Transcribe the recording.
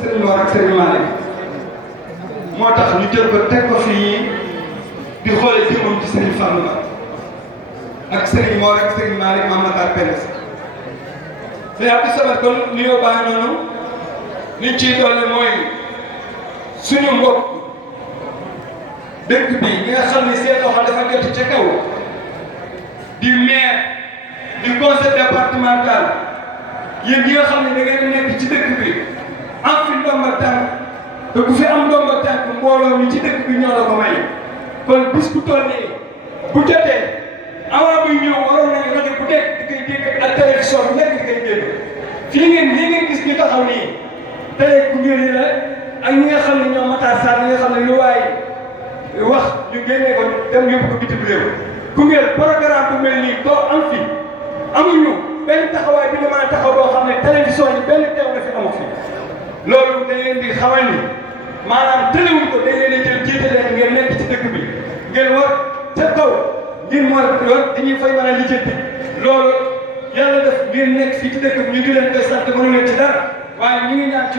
Serigne Mor ak Serigne Malick moo tax ñu jël ko teg ko fii di xoolee jëmam ci Serigne Fallou Ba ak Serigne Mor ak Serigne Malick Mame Matar Pérez mais Abdou Samad kon li nga baax noonu liñ ciy dolli mooy suñu mbokk dëkk bi ñi nga xam ne seen loxo dafa jot ca kaw di maire di conseil départemental yéen ñi nga xam ne da ngeen nekk ci dëkk bi am fi ndomba tànk te bu fi am ndomba tànk mbooloo mi ci dëkk bi ñoo la ko may kon bis bu toll nii bu jotee avant muy ñëw waroon nañu rajo bu nekk di koy dégg ak télévision bu nekk di koy dégg fii ngeen gis ñu taxaw nii tey Koungheul yi la ak ñi nga xam ne ñoom Matar Sarr ñi nga xam ne lu waay wax ñu génnee ko dem yóbbu ko bitim réew Koungheul programme bu mel nii doo am fi amuñu benn taxawaay bi ñu mën a taxaw boo xam ne télévision yi benn teew na fi amu fi loolu dañ leen di xamal ni maanaam tëlewuñ ko dañ leen di jël jiite leen ngeen nekk ci dëkk bi ngeen war ca kaw ngir moo yoon dañuy fay mën a lijjanti loolu yàlla def ngeen nekk fii ci dëkk bi ñu di leen koy sant mënu leen ci dara waaye ñu ngi ñaan ci